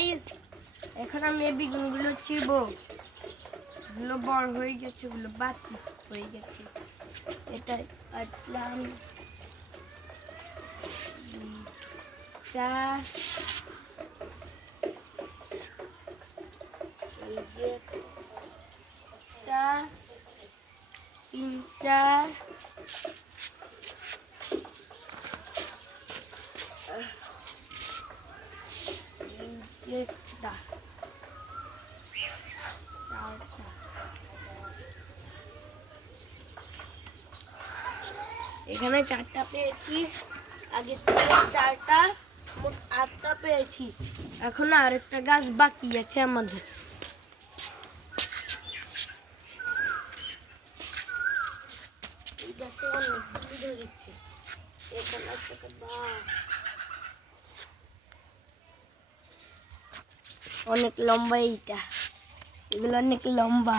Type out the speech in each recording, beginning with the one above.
Guys এখন আমি এই বেগুনগুলো চিবো। এগুলো বড় হয়ে গেছে, এগুলো বাতি হয়ে গেছে। এটা কাটলাম তিনটা এখানে 4টা পেয়েছি, আগে থেকে 4টা, মোট 8টা পেয়েছি। এখন আরেকটা গাছ বাকি আছে আমাদের। এই গাছে অনেকগুলো ধরেছে। এখানে একটা অনেক লম্বা, এইটা এগুলো অনেক লম্বা।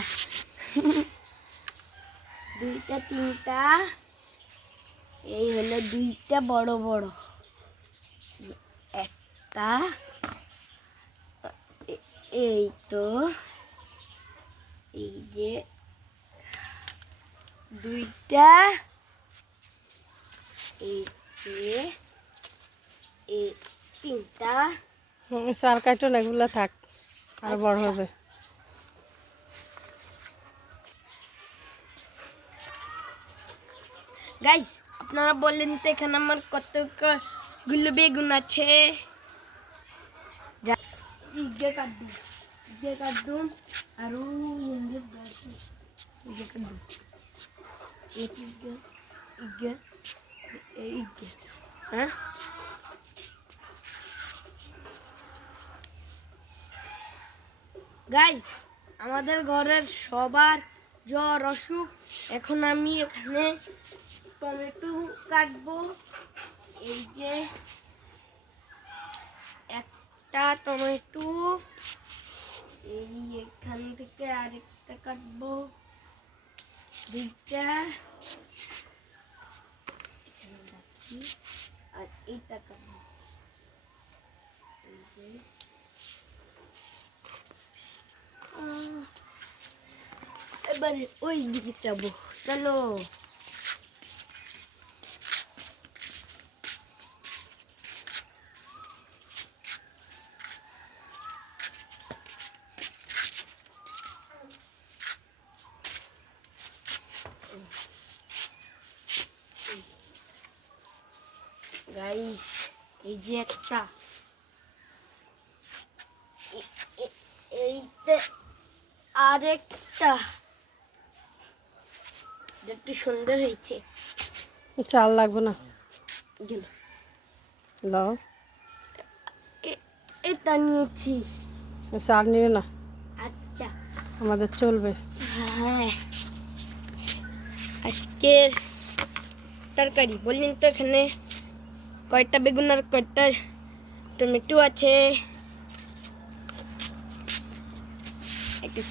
2টা 3টা, এই হলো 2টা বড় বড়, একটা এই তো, এই যে 2টা, এই যে এই 3টা। চার কার্টন এগুলো থাক, আর বড় হবে। গাইস আপনারা বললেন তো এখানে আমার কতগুলো বেগুন আছে। ইগে কাটুম আর হ্যাঁ গাইস আমাদের ঘরের সবার জ্বর অসুখ। এখন আমি এখানে টমেটো কাটবো। এই যে একটা টমেটো, এই এখান থেকে আরেকটা কাটবো, 2টা, এখানে রাখি, আর এইটা কাটবো। এই যে এবারে ওই দিকে যাবো, চলো। গাইস এই যে একটা, এইটা আরেকটা, একটু সুন্দর হয়েছে। চাল লাগবে না, গেল লাও। এটা নিয়েছি, চাল নিও না, আচ্ছা আমাদের চলবে। হ্যাঁ আজকের তরকারি বললেন তো এখানে কয়টা বেগুন আর কয়টা টমেটো আছে। একটা